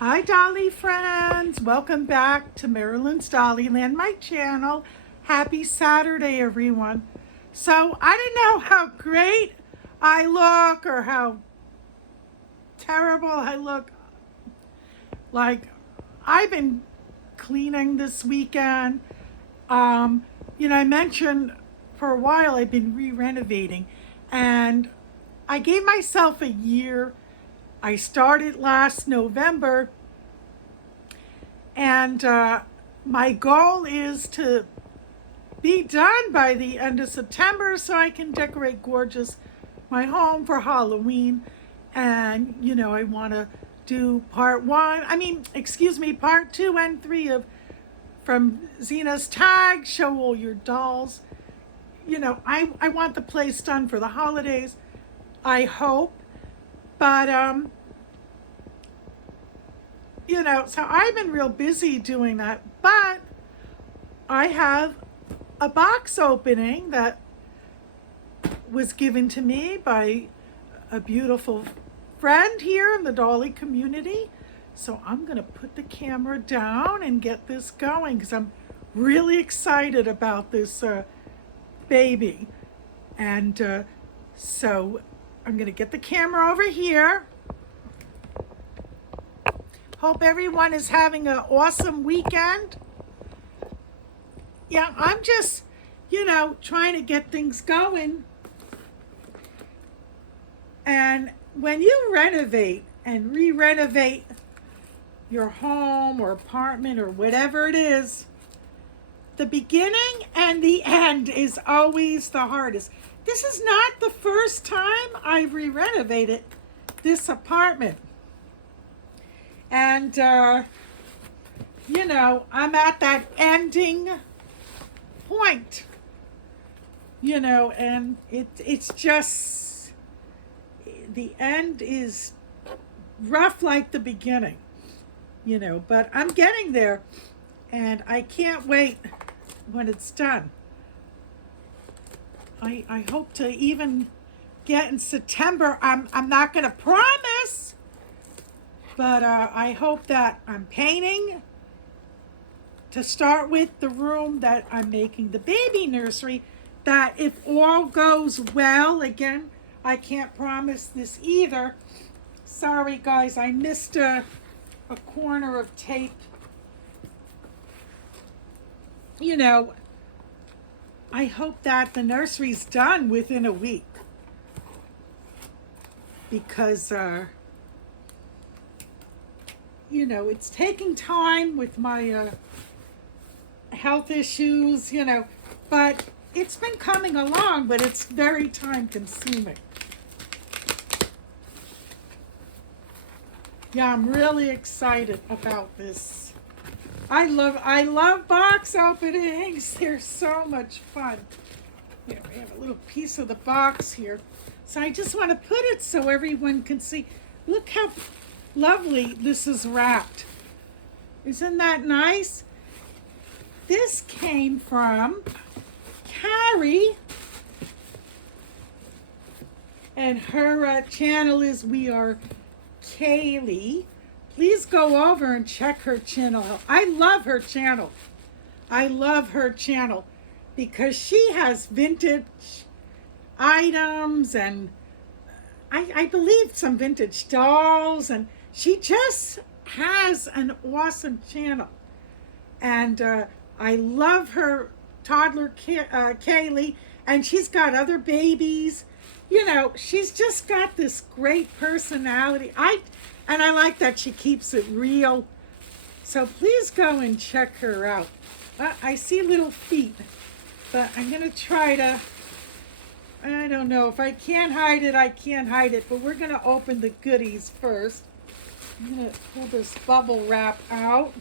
Hi Dolly friends, welcome back to Maryland's Dollyland, my channel. Happy Saturday everyone. So I don't know how great I look or how terrible I look. Like I've been cleaning this weekend. I mentioned for a while I've been re-renovating and I gave myself a year. I started last November, and my goal is to be done by the end of September so I can decorate gorgeous my home for Halloween. And, I want to do part 2 and 3 of From Zena's Tag, Show All Your Dolls. I want the place done for the holidays, I hope. But, so I've been real busy doing that. But I have a box opening that was given to me by a beautiful friend here in the Dolly community. So I'm going to put the camera down and get this going because I'm really excited about this baby. And so I'm going to get the camera over here. Hope everyone is having an awesome weekend. Yeah, I'm just, trying to get things going. And when you renovate and re-renovate your home or apartment or whatever it is, the beginning and the end is always the hardest. This is not the first time I've re-renovated this apartment. And, I'm at that ending point, and it's just, the end is rough like the beginning, but I'm getting there, and I can't wait when it's done. I hope to even get in September. I'm not going to promise, but I hope that I'm painting to start with the room that I'm making the baby nursery, that if all goes well, again, I can't promise this either. Sorry guys, I missed a corner of tape. I hope that the nursery's done within a week, because it's taking time with my health issues, but it's been coming along, but it's very time consuming. Yeah, I'm really excited about this. I love box openings. They're so much fun. Here, we have a little piece of the box here. So I just want to put it so everyone can see. Look how lovely this is wrapped. Isn't that nice? This came from Carrie, and her channel is We Are Caylee. Please go over and check her channel. I love her channel. I love her channel because she has vintage items and I believe some vintage dolls, and she just has an awesome channel. And I love her toddler Kaylee, and she's got other babies. She's just got this great personality. And I like that she keeps it real. So please go and check her out. I see little feet, but I'm going to try to, I don't know. If I can't hide it, I can't hide it. But we're going to open the goodies first. I'm going to pull this bubble wrap out.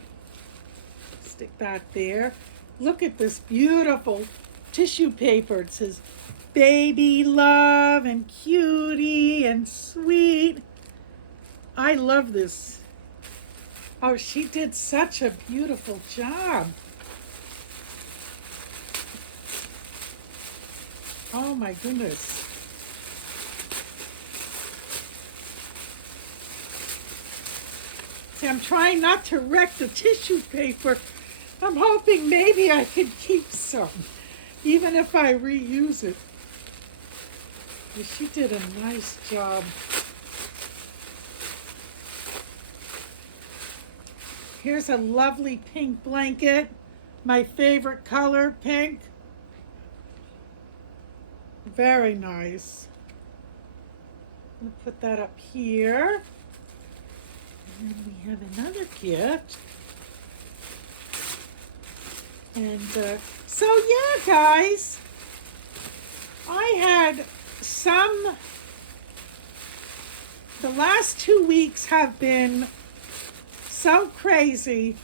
Stick that there. Look at this beautiful tissue paper. It says baby love and cutie and sweet. I love this. Oh, she did such a beautiful job. Oh my goodness. See, I'm trying not to wreck the tissue paper. I'm hoping maybe I could keep some, even if I reuse it. But she did a nice job. Here's a lovely pink blanket. My favorite color, pink. Very nice. I'm going to put that up here. And then we have another gift. And so yeah, guys, I had the last 2 weeks have been so crazy.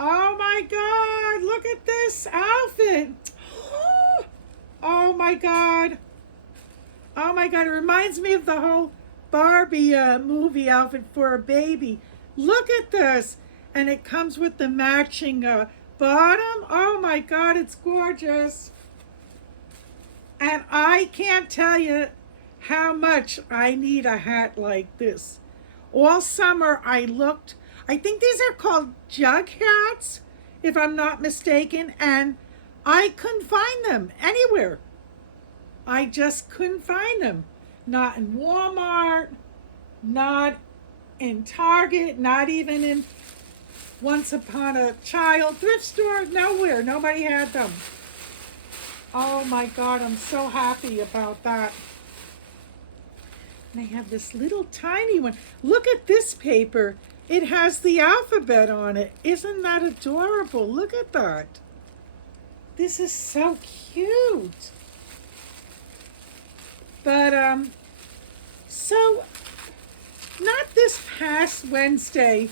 Oh my God, look at this outfit. Oh my God. Oh my God, it reminds me of the whole Barbie movie outfit for a baby. Look at this. And it comes with the matching bottom. Oh my God, it's gorgeous. And I can't tell you how much I need a hat like this. All summer I looked, I think these are called jug hats, if I'm not mistaken, and I couldn't find them anywhere. I just couldn't find them. Not in Walmart, not in Target, not even in Once Upon a Child thrift store, nowhere. Nobody had them. Oh my God, I'm so happy about that. And I have this little tiny one. Look at this paper. It has the alphabet on it. Isn't that adorable? Look at that. This is so cute. But, so, not this past Wednesday,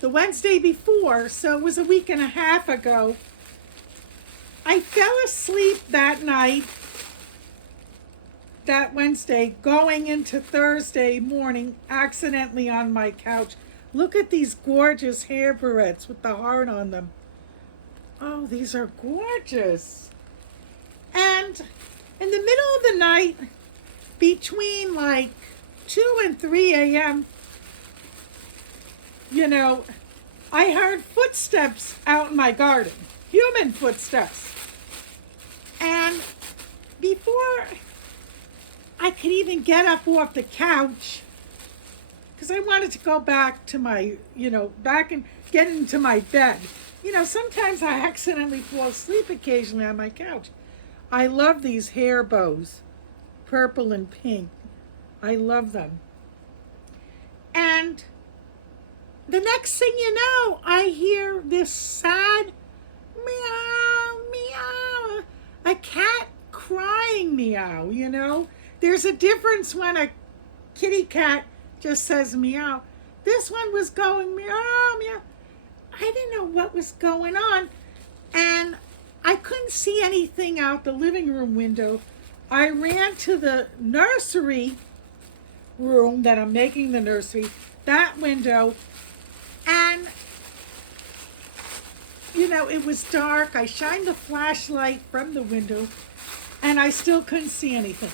the Wednesday before, so it was a week and a half ago, I fell asleep that night, that Wednesday, going into Thursday morning, accidentally on my couch. Look at these gorgeous hair barrettes with the heart on them. Oh, these are gorgeous. And in the middle of the night, between like 2 and 3 a.m., you know, I heard footsteps out in my garden, human footsteps. And before I could even get up off the couch, because I wanted to go back to my, back and get into my bed. Sometimes I accidentally fall asleep occasionally on my couch. I love these hair bows, purple and pink. I love them. And the next thing you know, I hear this sad meow, meow, a cat crying meow, There's a difference when a kitty cat just says meow. This one was going meow, meow. I didn't know what was going on, and I couldn't see anything out the living room window. I ran to the nursery room that I'm making the nursery, that window, and it was dark. I shined the flashlight from the window, and I still couldn't see anything.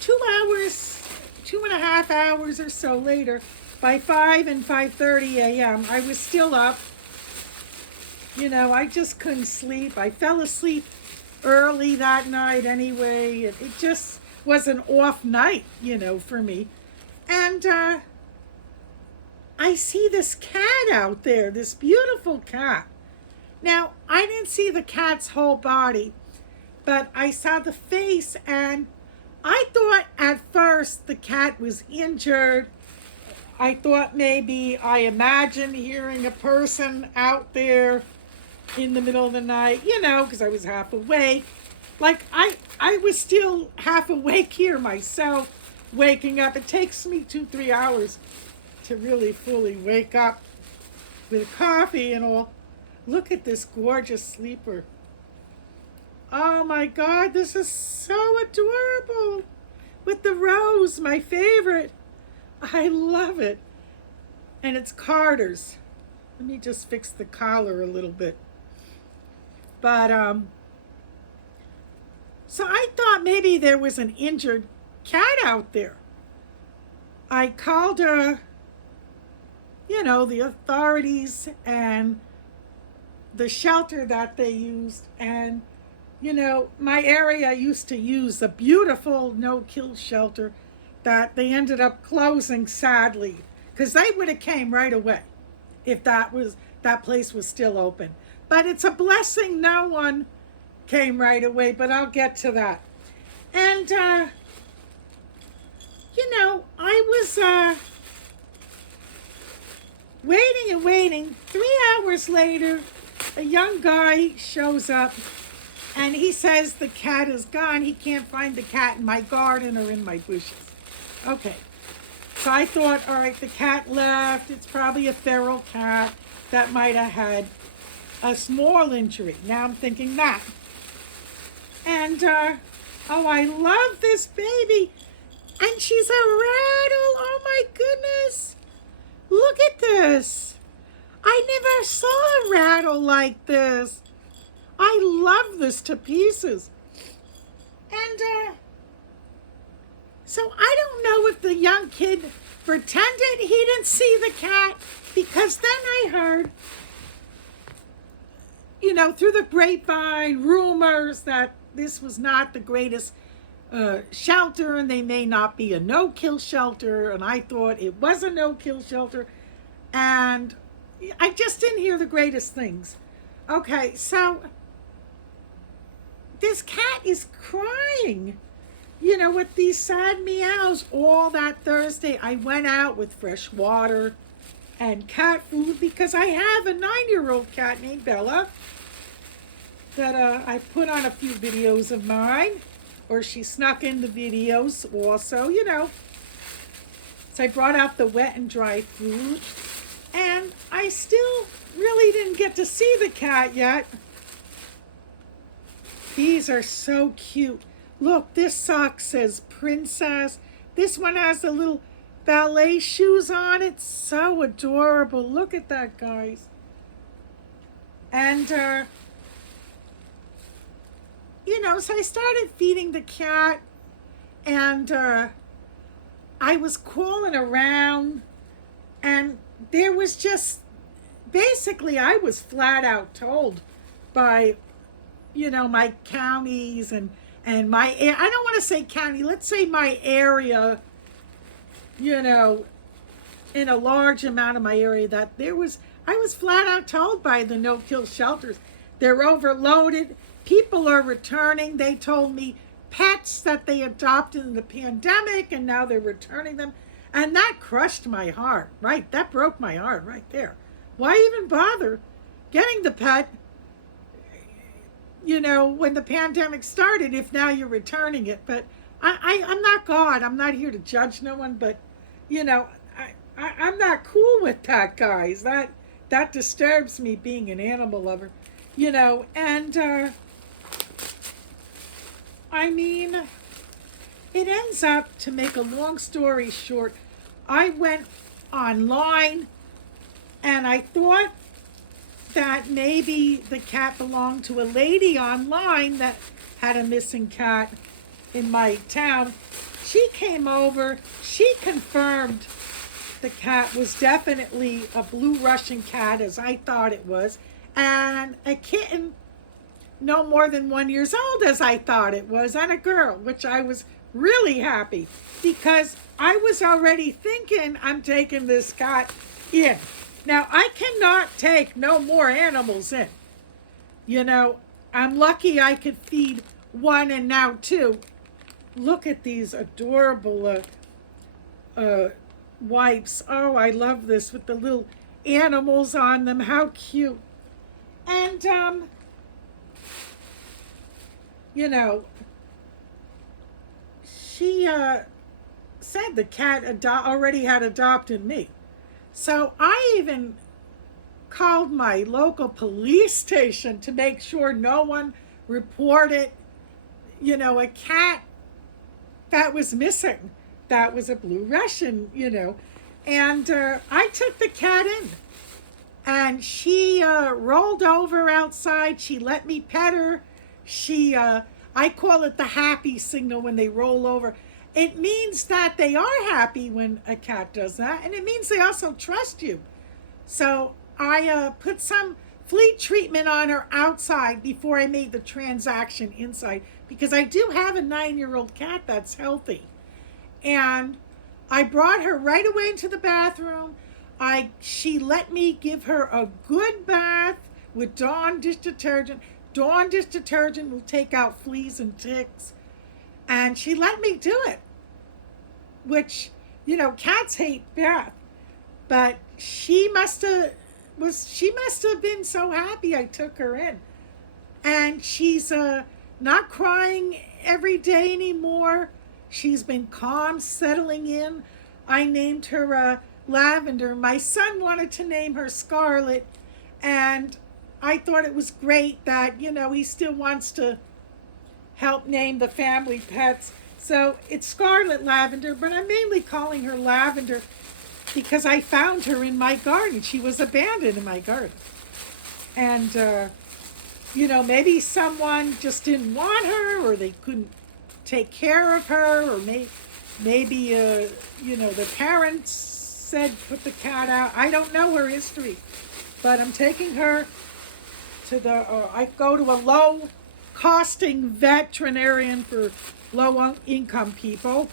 2.5 hours or so later, by 5 and 5:30 a.m., I was still up. I just couldn't sleep. I fell asleep early that night anyway. It just was an off night, for me. And I see this cat out there, this beautiful cat. Now, I didn't see the cat's whole body, but I saw the face, and I thought at first the cat was injured. I thought maybe I imagined hearing a person out there in the middle of the night, because I was half awake. Like, I was still half awake here myself, waking up. It takes me 2-3 hours to really fully wake up with coffee and all. Look at this gorgeous sleeper. Oh my God, this is so adorable. With the rose, my favorite. I love it. And it's Carter's. Let me just fix the collar a little bit. But, so I thought maybe there was an injured cat out there. I called the authorities and the shelter that they used. And, my area used to use a beautiful no-kill shelter that they ended up closing, sadly, because they would have came right away if that place was still open. But it's a blessing no one came right away, but I'll get to that. And, I was waiting and waiting. 3 hours later, a young guy shows up and he says the cat is gone. He can't find the cat in my garden or in my bushes. Okay. So I thought, all right, the cat left. It's probably a feral cat that might have had a small injury. Now I'm thinking that. And, I love this baby. And she's a rattle. Oh, my goodness. Look at this. I never saw a rattle like this. I love this to pieces. And, so I don't know if the young kid pretended he didn't see the cat, because then I heard, through the grapevine, rumors that this was not the greatest shelter and they may not be a no-kill shelter. And I thought it was a no-kill shelter. And I just didn't hear the greatest things. Okay, so this cat is crying, with these sad meows all that Thursday. I went out with fresh water and cat food because I have a 9-year-old cat named Bella that I put on a few videos of mine, or she snuck in the videos also, So I brought out the wet and dry food, and I still really didn't get to see the cat yet. These are so cute. Look, this sock says princess. This one has the little ballet shoes on. It's so adorable. Look at that, guys. And, so I started feeding the cat, and I was calling around, and there was just, basically I was flat out told by, my counties and my, I don't want to say county, let's say my area, in a large amount of my area, that I was flat out told by the no-kill shelters, they're overloaded, people are returning. They told me pets that they adopted in the pandemic and now they're returning them. And that crushed my heart, right? That broke my heart right there. Why even bother getting the pet, when the pandemic started, if now you're returning it? But I'm not God. I'm not here to judge no one, but, I'm not cool with that, guys. That disturbs me, being an animal lover, and, it ends up, to make a long story short, I went online and I thought that maybe the cat belonged to a lady online that had a missing cat in my town. She came over, she confirmed the cat was definitely a blue Russian cat, as I thought it was, and a kitten no more than 1 year old, as I thought it was, and a girl, which I was really happy, because I was already thinking I'm taking this cat in. Now, I cannot take no more animals in. I'm lucky I could feed one and now two. Look at these adorable wipes. Oh, I love this, with the little animals on them. How cute. And, she said the cat already had adopted me. So I even called my local police station to make sure no one reported, a cat that was missing. That was a blue Russian, And I took the cat in. And she rolled over outside. She let me pet her. I call it the happy signal when they roll over. it means that they are happy when a cat does that, and it means they also trust you. So I put some flea treatment on her outside before I made the transaction inside, because I do have a 9-year-old cat that's healthy. And I brought her right away into the bathroom. She let me give her a good bath with Dawn dish detergent. Dawn dish detergent will take out fleas and ticks. And she let me do it. Which, cats hate bath. But she must have been so happy I took her in. And she's not crying every day anymore. She's been calm, settling in. I named her Lavender. My son wanted to name her Scarlet, and I thought it was great that, he still wants to help name the family pets. So it's Scarlet Lavender, but I'm mainly calling her Lavender because I found her in my garden. She was abandoned in my garden. And, maybe someone just didn't want her, or they couldn't take care of her, or maybe the parents said put the cat out. I don't know her history, but I'm taking her to I go to a low costing veterinarian for low income people,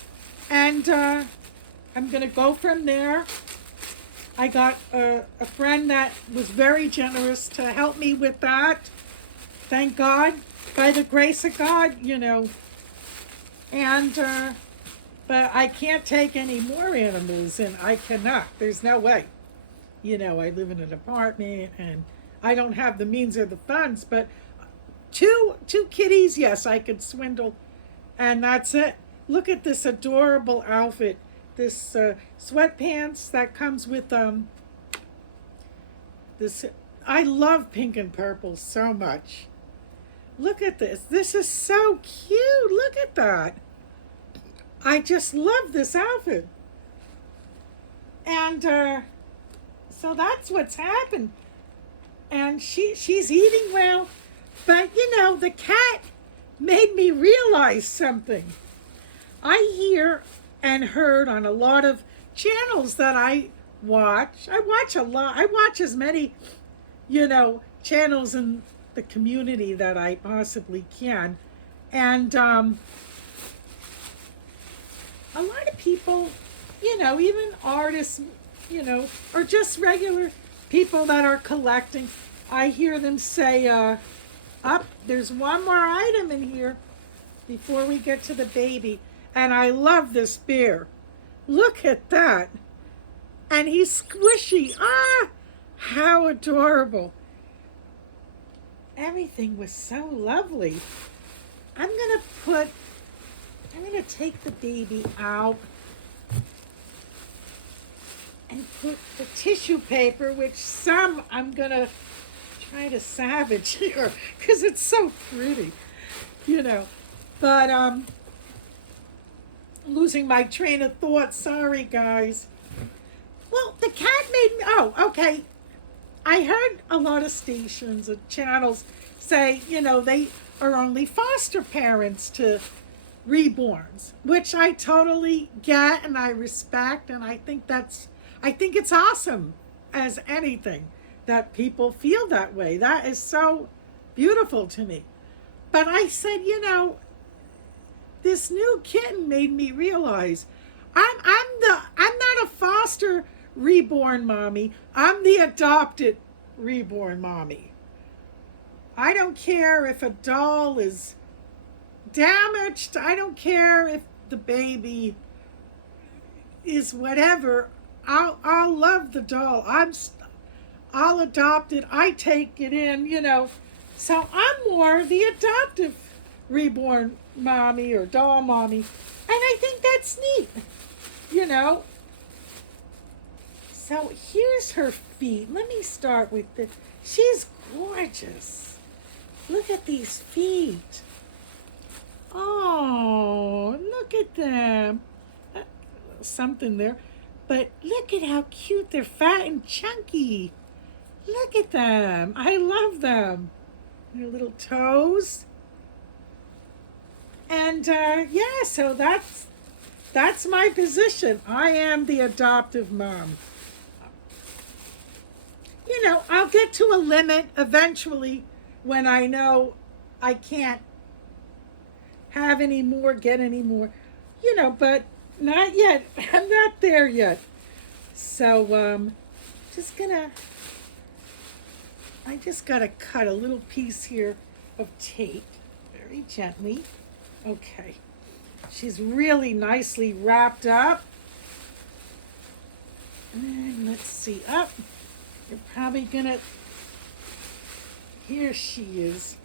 and I'm gonna go from there. I got a friend that was very generous to help me with that. Thank God, by the grace of God, And, but I can't take any more animals, and I cannot. There's no way. I live in an apartment, and I don't have the means or the funds, but two kitties, yes, I could swindle, and that's it. Look at this adorable outfit. This sweatpants that comes with this. I love pink and purple so much. Look at this. This is so cute. Look at that. I just love this outfit. And so that's what's happened. And she's eating well. But, the cat made me realize something. I hear and heard on a lot of channels that I watch. I watch a lot. I watch as many, channels in the community that I possibly can. And a lot of people, even artists, or just regular people that are collecting, I hear them say, there's one more item in here before we get to the baby. And I love this bear. Look at that. And he's squishy. How adorable. Everything was so lovely. I'm going to take the baby out and put the tissue paper, which some I'm going to try to savage here because it's so pretty, But losing my train of thought. Sorry, guys. Well, the cat made me... Oh, okay. I heard a lot of stations and channels say, they are only foster parents to reborns, which I totally get and I respect, and I think it's awesome as anything that people feel that way. That is so beautiful to me. But I said, this new kitten made me realize I'm not a foster reborn mommy. I'm the adopted reborn mommy. I don't care if a doll is damaged. I don't care if the baby is whatever. I'll love the doll. I'll adopt it. I take it in, So I'm more the adoptive reborn mommy or doll mommy. And I think that's neat, So here's her feet. Let me start with she's gorgeous. Look at these feet. Oh, look at them. Something there. But look at how cute. They're fat and chunky. Look at them. I love them. Their little toes. And so That's my position. I am the adoptive mom. You know, I'll get to a limit eventually when I know I can't have any more, get any more, you know, but not yet. I'm not there yet. So, just gonna, I just gotta cut a little piece here of tape very gently. Okay. She's really nicely wrapped up. And let's see. Up. You're probably gonna, here she is.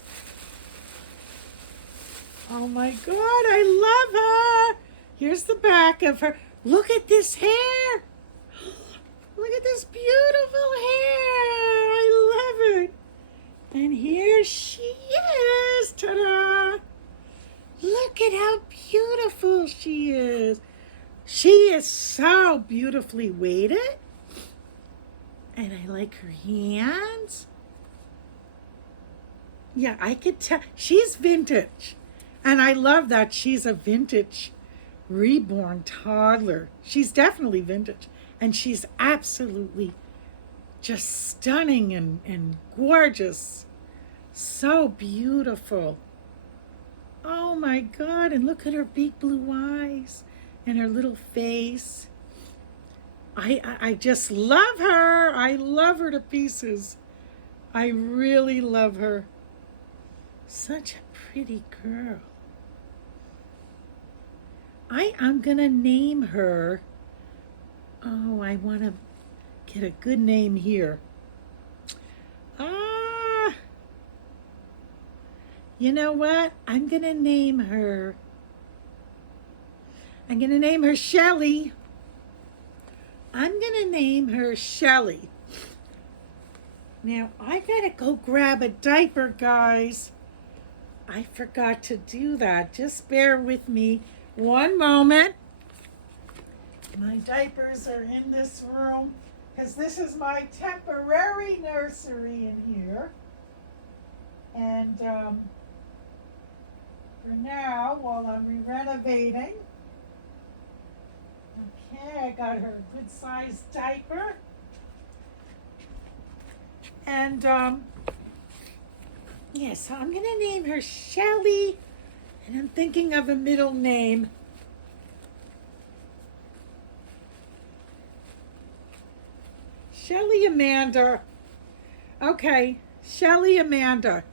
Oh my God, I love her. Here's the back of her. Look at this hair. Look at this beautiful hair. I love it. And here she is. Ta-da. Look at how beautiful she is. She is so beautifully weighted. And I like her hands. Yeah, I could tell. She's vintage. And I love that she's a vintage reborn toddler. She's definitely vintage. And she's absolutely just stunning and gorgeous. So beautiful. Oh my God, and look at her big blue eyes and her little face. I just love her. I love her to pieces. I really love her. Such a pretty girl. I'm gonna name her. Oh, I want to get a good name here. You know what? I'm going to name her Shelly. I'm going to name her Shelly. Now, I got to go grab a diaper, guys. I forgot to do that. Just bear with me one moment. My diapers are in this room because this is my temporary nursery in here. And for now, while I'm renovating, okay, I got her a good sized diaper. And yeah, so I'm gonna name her Shelly, and I'm thinking of a middle name. Shelly Amanda. Okay, Shelly Amanda.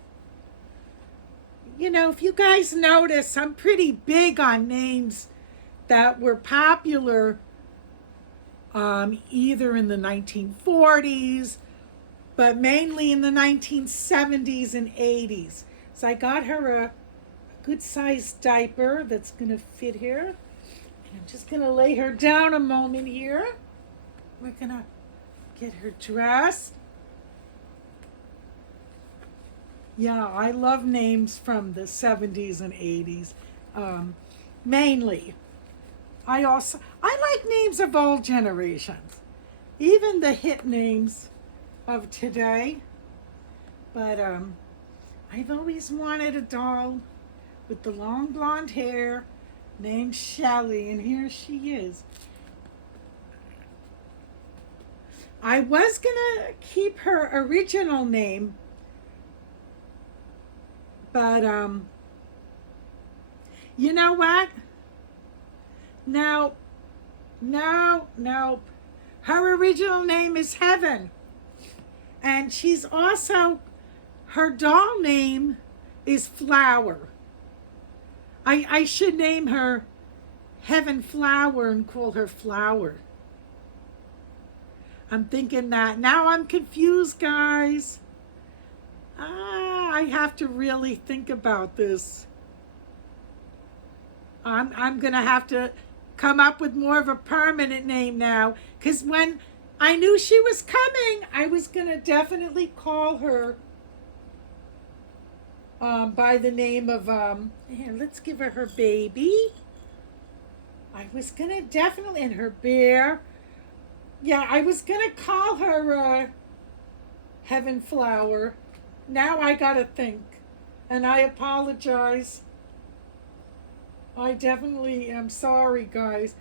You know, if you guys notice, I'm pretty big on names that were popular either in the 1940s, but mainly in the 1970s and 80s. So I got her a good sized diaper that's going to fit here. And I'm just going to lay her down a moment here. We're going to get her dressed. Yeah, I love names from the 70s and 80s, mainly. I like names of all generations, even the hit names of today. But I've always wanted a doll with the long blonde hair named Shelly, and here she is. I was gonna keep her original name, but you know what? No. Her original name is Heaven. And she's also, her doll name is Flower. I should name her Heaven Flower and call her Flower. I'm thinking that. Now I'm confused, guys. I have to really think about this. I'm going to have to come up with more of a permanent name now. Because when I knew she was coming, I was going to definitely call her by the name of, here, let's give her baby. I was going to definitely, and her bear. Yeah, I was going to call her Heaven Flower. Now I got to think. And I apologize. I definitely am sorry, guys.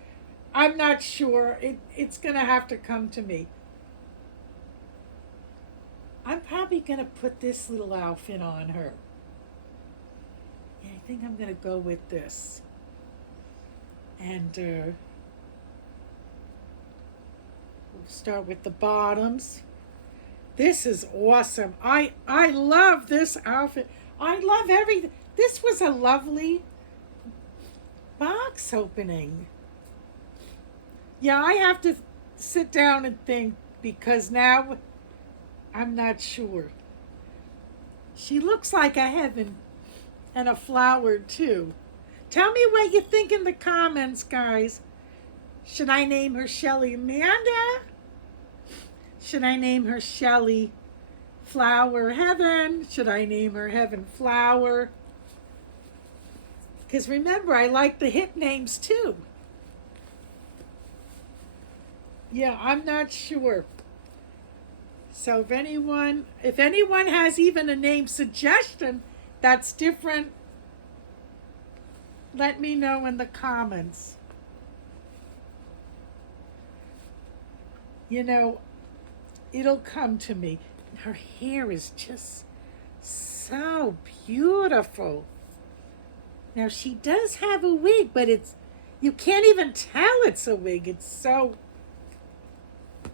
I'm not sure. It's going to have to come to me. I'm probably going to put this little outfit on her. Yeah, I think I'm going to go with this. And we'll start with the bottoms. This is awesome. I love this outfit. I love everything. This was a lovely box opening. Yeah, I have to sit down and think because now I'm not sure. She looks like a heaven and a flower too. Tell me what you think in the comments, guys. Should I name her Shelly Amanda? Should I name her Shelly Flower Heaven? Should I name her Heaven Flower? Because remember, I like the hip names too. Yeah, I'm not sure. So if anyone has even a name suggestion that's different, let me know in the comments. You know, it'll come to me. Her hair is just so beautiful. Now she does have a wig, but you can't even tell it's a wig. It's so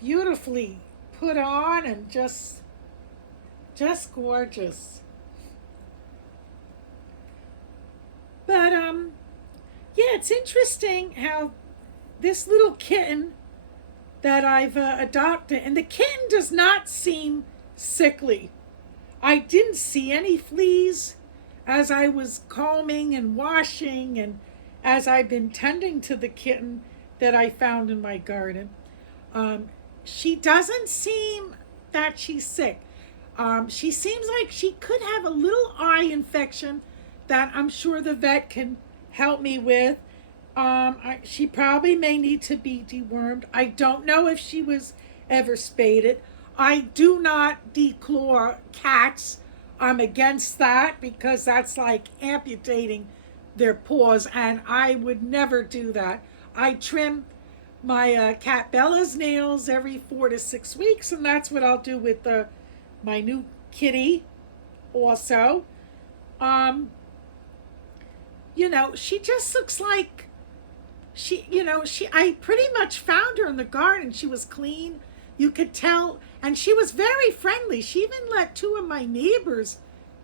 beautifully put on and just gorgeous. But yeah, it's interesting how this little kitten that I've adopted, and the kitten does not seem sickly. I didn't see any fleas as I was combing and washing and as I've been tending to the kitten that I found in my garden. She doesn't seem that she's sick. She seems like she could have a little eye infection that I'm sure the vet can help me with. She probably may need to be dewormed. I don't know if she was ever spaded. I do not declaw cats. I'm against that because that's like amputating their paws, and I would never do that. I trim my cat Bella's nails every 4 to 6 weeks, and that's what I'll do with my new kitty also. You know, she just looks like I pretty much found her in the garden. She was clean. You could tell, and she was very friendly. She even let 2 of my neighbors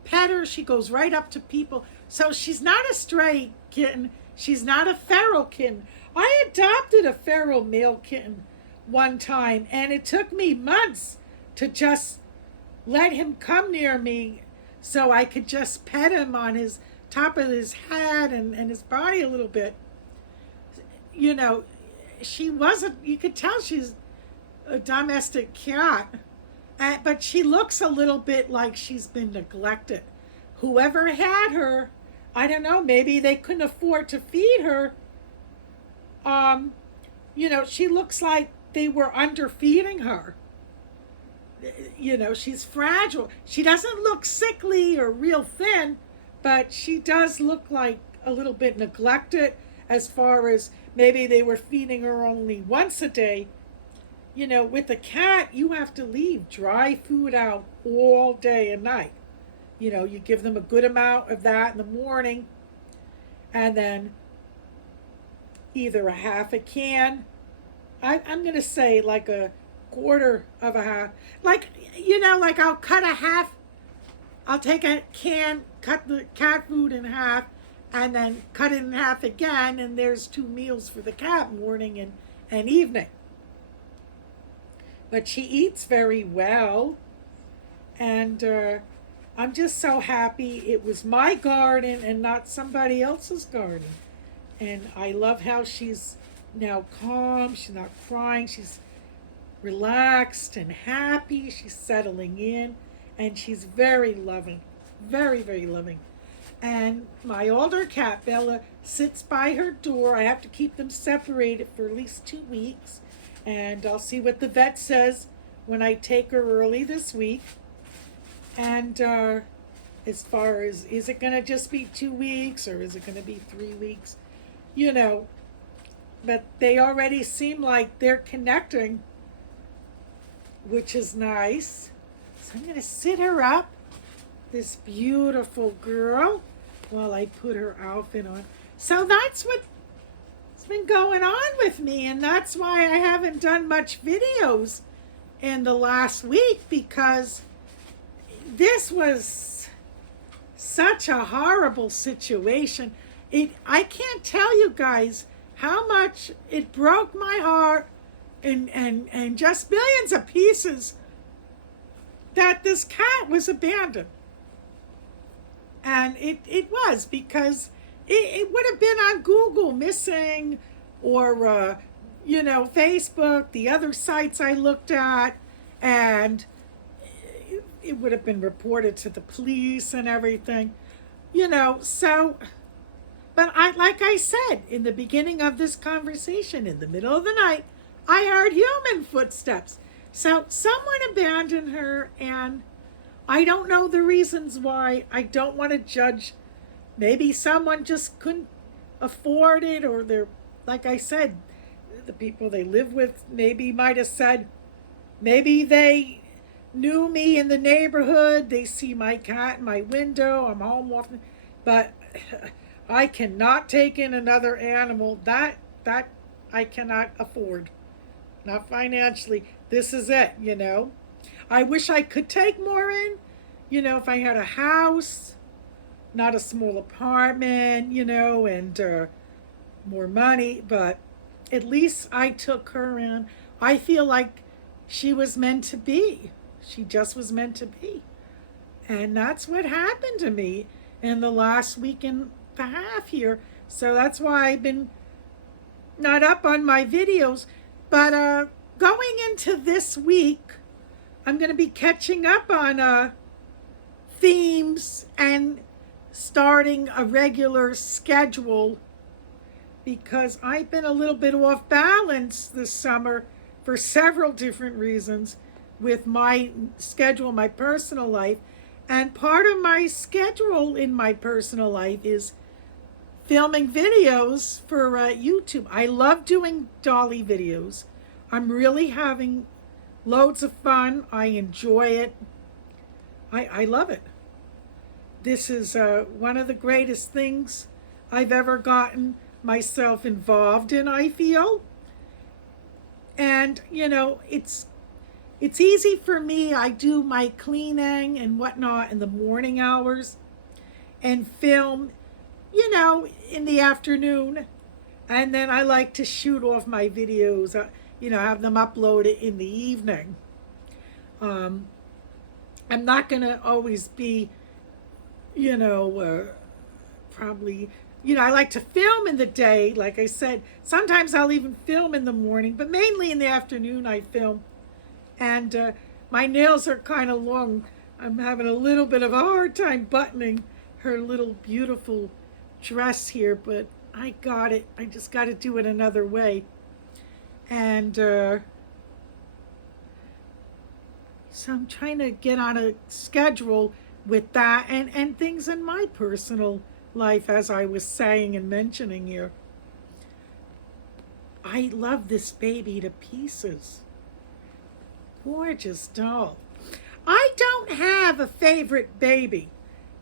pet her. She goes right up to people. So she's not a stray kitten. She's not a feral kitten. I adopted a feral male kitten one time, and it took me months to just let him come near me so I could just pet him on his top of his head and his body a little bit. You know, she wasn't, you could tell she's a domestic cat, but she looks a little bit like she's been neglected. Whoever had her, I don't know, maybe they couldn't afford to feed her. You know, she looks like they were underfeeding her. You know, she's fragile. She doesn't look sickly or real thin, but she does look like a little bit neglected as far as maybe they were feeding her only once a day. You know, with a cat, you have to leave dry food out all day and night. You know, you give them a good amount of that in the morning, and then either a half a can, I'm going to say like a quarter of a half. Like, you know, like I'll cut a half, I'll take a can, cut the cat food in half, and then cut it in half again, and there's 2 meals for the cat, morning and evening. But she eats very well, and I'm just so happy it was my garden and not somebody else's garden. And I love how she's now calm, she's not crying, she's relaxed and happy, she's settling in, and she's very loving, very, very loving. And my older cat, Bella, sits by her door. I have to keep them separated for at least 2 weeks. And I'll see what the vet says when I take her early this week. And as far as, is it going to just be 2 weeks or is it going to be 3 weeks? you know, but they already seem like they're connecting, which is nice. So I'm going to sit her up, this beautiful girl, while I put her outfit on. So that's what's been going on with me, and that's why I haven't done much videos in the last week, because this was such a horrible situation. I can't tell you guys how much it broke my heart and just millions of pieces that this cat was abandoned. And it was, because it would have been on Google missing, or Facebook, the other sites I looked at, and it would have been reported to the police and everything, so, but like I said in the beginning of this conversation, in the middle of the night, I heard human footsteps. So someone abandoned her, and I don't know the reasons why. I don't want to judge. Maybe someone just couldn't afford it, or they're, like I said, the people they live with maybe might have said, maybe they knew me in the neighborhood, they see my cat in my window, I'm home often, but I cannot take in another animal. That I cannot afford. Not financially. This is it, I wish I could take more in, if I had a house, not a small apartment, and more money, but at least I took her in. I feel like she was meant to be. She just was meant to be. And that's what happened to me in the last week and a half here. So that's why I've been not up on my videos. But going into this week, I'm going to be catching up on themes and starting a regular schedule, because I've been a little bit off balance this summer for several different reasons with my schedule, my personal life. And part of my schedule in my personal life is filming videos for YouTube. I love doing dolly videos. I'm really having loads of fun. I enjoy it. I love it. This is one of the greatest things I've ever gotten myself involved in, I feel. And, it's easy for me. I do my cleaning and whatnot in the morning hours and film, in the afternoon. And then I like to shoot off my videos, have them uploaded in the evening. I'm not going to always be, probably, I like to film in the day. Like I said, sometimes I'll even film in the morning, but mainly in the afternoon I film. And my nails are kind of long. I'm having a little bit of a hard time buttoning her little beautiful dress here, but I got it. I just got to do it another way. And so I'm trying to get on a schedule with that and things in my personal life, as I was saying and mentioning here. I love this baby to pieces. Gorgeous doll. I don't have a favorite baby,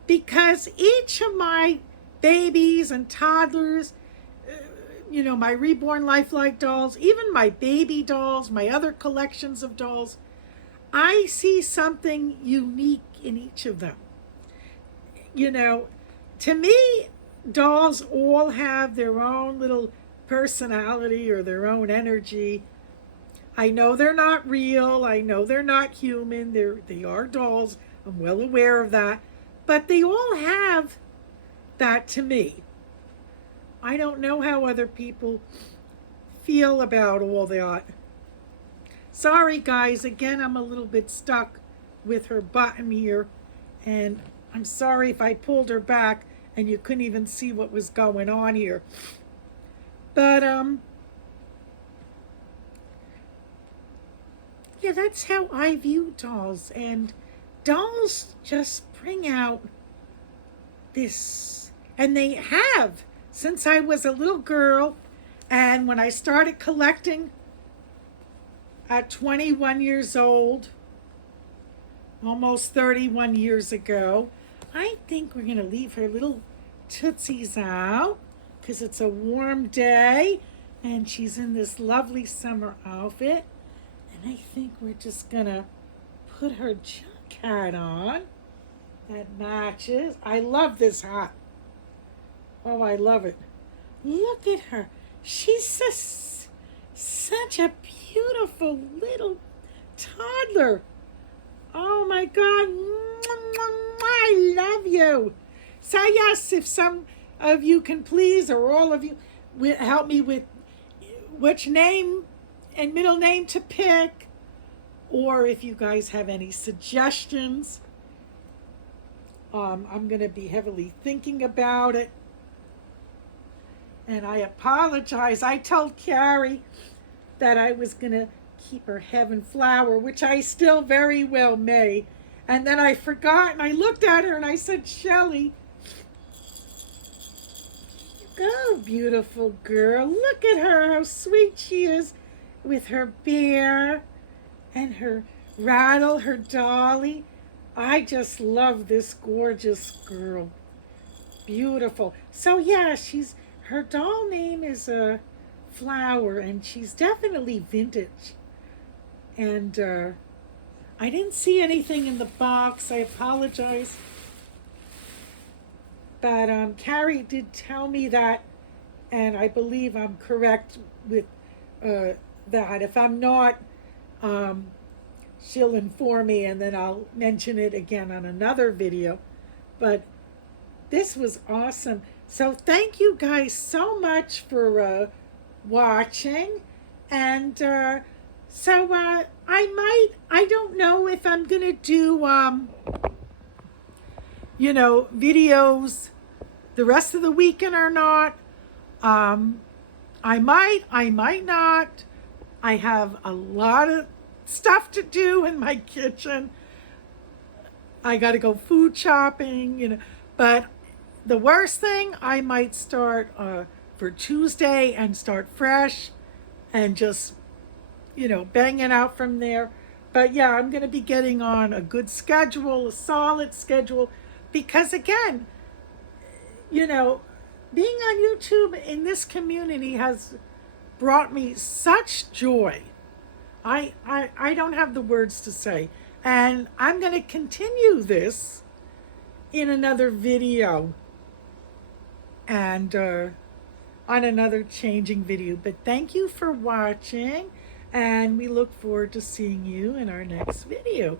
because each of my babies and toddlers, my reborn lifelike dolls, even my baby dolls, my other collections of dolls, I see something unique in each of them. To me, dolls all have their own little personality or their own energy. I know they're not real. I know they're not human. They are dolls. I'm well aware of that. But they all have that to me. I don't know how other people feel about all that. Sorry, guys. Again, I'm a little bit stuck with her button here. And I'm sorry if I pulled her back and you couldn't even see what was going on here. But, yeah, that's how I view dolls. And dolls just bring out this, and they have since I was a little girl. And when I started collecting at 21 years old, almost 31 years ago, I think we're going to leave her little tootsies out because it's a warm day and she's in this lovely summer outfit. And I think we're just going to put her junk hat on that matches. I love this hat. Oh, I love it. Look at her. She's such a beautiful little toddler. Oh my God. I love you. So yes, if some of you can please, or all of you, help me with which name and middle name to pick, or if you guys have any suggestions. I'm going to be heavily thinking about it. And I apologize. I told Carrie that I was going to keep her Heaven Flower, which I still very well may. And then I forgot, and I looked at her and I said, Shelley, go, beautiful girl. Look at her, how sweet she is with her bear and her rattle, her dolly. I just love this gorgeous girl. Beautiful. So yeah, her doll name is Flower, and she's definitely vintage. And I didn't see anything in the box. I apologize. But Carrie did tell me that, and I believe I'm correct with that. If I'm not, she'll inform me, and then I'll mention it again on another video. But this was awesome. So thank you guys so much for watching. And I don't know if I'm going to do, videos the rest of the weekend or not. I might not. I have a lot of stuff to do in my kitchen. I got to go food shopping, but the worst thing, I might start for Tuesday and start fresh and just, bang it out from there. But yeah, I'm going to be getting on a good schedule, a solid schedule, because again, being on YouTube in this community has brought me such joy. I don't have the words to say. And I'm going to continue this in another video and on another changing video. But thank you for watching, and we look forward to seeing you in our next video.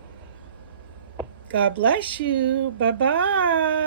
God bless you. Bye-bye.